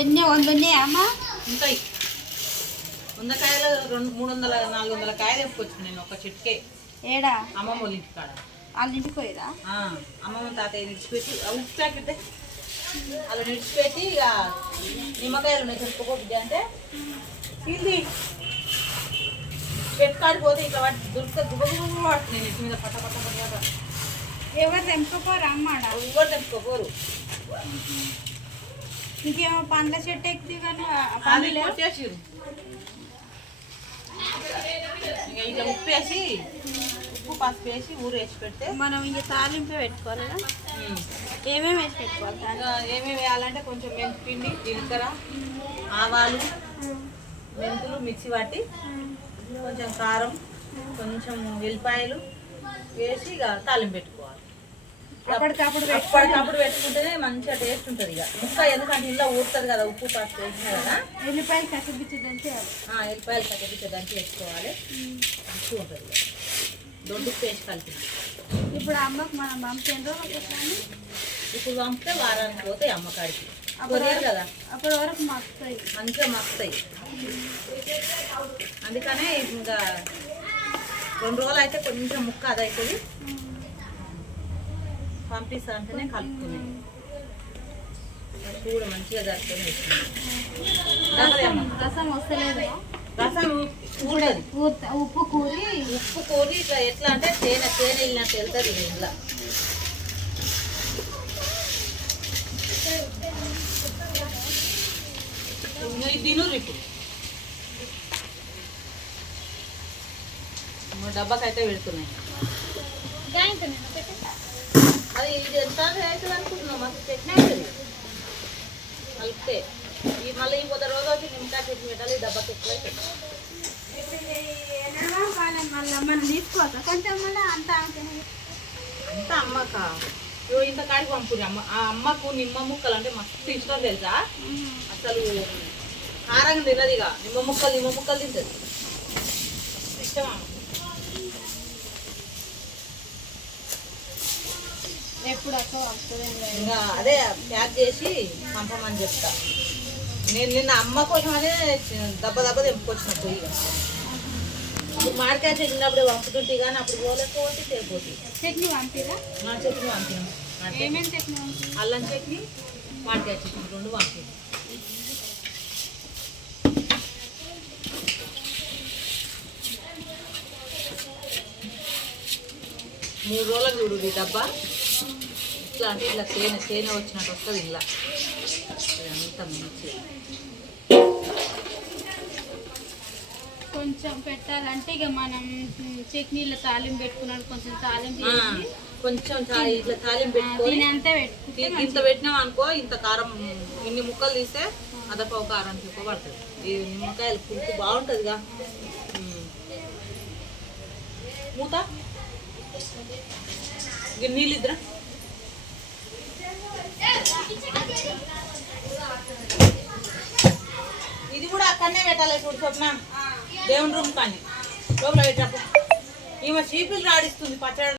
ఎన్ని వండున్నాయి అమ్మ? ఉంటాయి 100 కాయలు 300 400 కాయలు వేసుకొచ్చింది నేను ఒక చెట్టుకే. ఏడా? అమ్మమ్మ వాళ్ళ ఇంటి కాడ. వాళ్ళ ఇంటికి పోయిరా? అమ్మమ్మ తాతయ్య నిడిచిపెట్టి ఉప్పు ప్యాకెట్ అలా నిడిచిపెట్టి ఇక నిమ్మకాయలు ఉన్నాయి చెప్పుకో బిడ్డ అంటే ఇది చెట్టు కాడిపోతే ఇట్లా వాటి దుబ్బ పడుతుంది నెట్టి మీద పట్ట పట్ట పట్ట. ఎవరు తెంపుకోరు అమ్మాడ? ఎవరు తెంపుకోపోరు. ఇంకేమో పండ్ల చెట్టు ఎక్కితే కానీ కొట్టేసిరు. ఇక ఇట్లా ఉప్పు వేసి ఉప్పు పసుపు వేసి ఊరేసి పెడితే మనం ఇంక తాలింపు పెట్టుకోవాలి. ఏమేమి వేసి పెట్టుకోవాలి? ఏమేమి వేయాలంటే కొంచెం మెంతి పిండి, జీలకర్ర, ఆవాలు, మెంతులు మిక్సీ పట్టి కొంచెం కారం, కొంచెం వెల్లిపాయలు వేసి ఇక తాలింపు పెట్టుకోవాలి. అప్పటికప్పుడు పెట్టుకుంటేనే మంచిగా టేస్ట్ ఉంటుంది. ఇక ఇంకా ఎందుకంటే ఇలా ఊరుతుంది కదా ఉప్పు పసుపు వేసినా కదా. ఎల్లిపాయలు కట్టబిచ్చదంటే ఎల్లిపాయలు కట్టబిచ్చదంటే వేసుకోవాలి. మంచిగా ఉంటుంది. దొడ్డు పేస్ట్ కలిపి ఇప్పుడు అమ్మకు మనం పంపేం రోజులు ఇప్పుడు పంపితే వారానికి పోతాయి అమ్మకాడికి. కొరియర్ కదా అప్పటి వరకు మస్తాయి, మంచిగా మస్తాయి. అందుకనే ఇంకా 2 రోజులు అయితే కొంచెం ముక్క అది అవుతుంది. పంపిస్తా అంటేనే కలుపుకునేది కూడా మంచిగా జరుగుతుంది. రసం వస్తలేదు. రసం ఊడదు. ఉప్పు కూరి ఇట్లా ఎట్లా అంటే తేనె వెళ్ళినట్టు వెళ్తుంది ఇంట్లో. తినూరు ఇప్పుడు డబ్బాకైతే పెడుతున్నాయి. అది ఇది ఎంత అవుతుంది అనుకుంటున్నాం. మాకు చట్నీ అవుతుంది కలిపితే. మళ్ళీ ఈ 100 రోజు వచ్చి నిమ్మకాయ చట్నీ పెట్టాలి. ఈ డబ్బాకి ఎక్కువ అవుతుంది. మనం తీసుకోవచ్చా కొంచెం? అంత అమ్మక ఇంత కాడికి పంపుని అమ్మ. ఆ అమ్మకు నిమ్మ ముక్కలు అంటే మస్తు ఇష్టం తెలుసా. అసలు కారంగా తినదు. ఇక నిమ్మ ముక్కలు తింటుంది. ఇష్టమా? ఎప్పుడు ఇంకా అదే ప్యాక్ చేసి పంపమని చెప్తా. నేను నిన్న అమ్మ కోసమనే దెబ్బ తెంపుకొచ్చిన పొయ్యి. మామిడికాయ చెట్టినప్పుడే పంపుతుంటే కానీ అప్పుడు పోలేకపోతే చేయకపోతే. చట్నీ పంపిరా? చట్నీ పంపినాం. ఏమేమి చట్నీ? అల్లం చట్నీ, మామిడికాయ చట్నీ 2 పంపినాం. మూడు రోజులకు చూడు ఈ డబ్బా. ఇట్లా అంటే ఇట్లా తేనె వచ్చినట్టు వస్తుంది. ఇలా అంతా మంచిగా కొంచెం పెట్టాలంటే ఇక మనం చట్నీలో తాలింపు పెట్టుకున్నాడు. కొంచెం తాలింపు ఇట్లా తాలింపు పెట్టుకొని అంతే ఇంత పెట్టినాం అనుకో. ఇంత కారం ఇన్ని ముక్కలు తీస్తే అదపావు కారం ఎక్కువ పడుతుంది. ఈ నిమ్మకాయలు పులుపు బాగుంటుందిగా. మూత నీళ్ళు ఇద్దరా. ఇది కూడా అక్కడనే పెట్టాలి. ఇప్పుడు స్వప్న దేవుని రూమ్ కానీ లోపల పెట్టినప్పుడు ఈమె చీపులు రాడిస్తుంది పచ్చడి.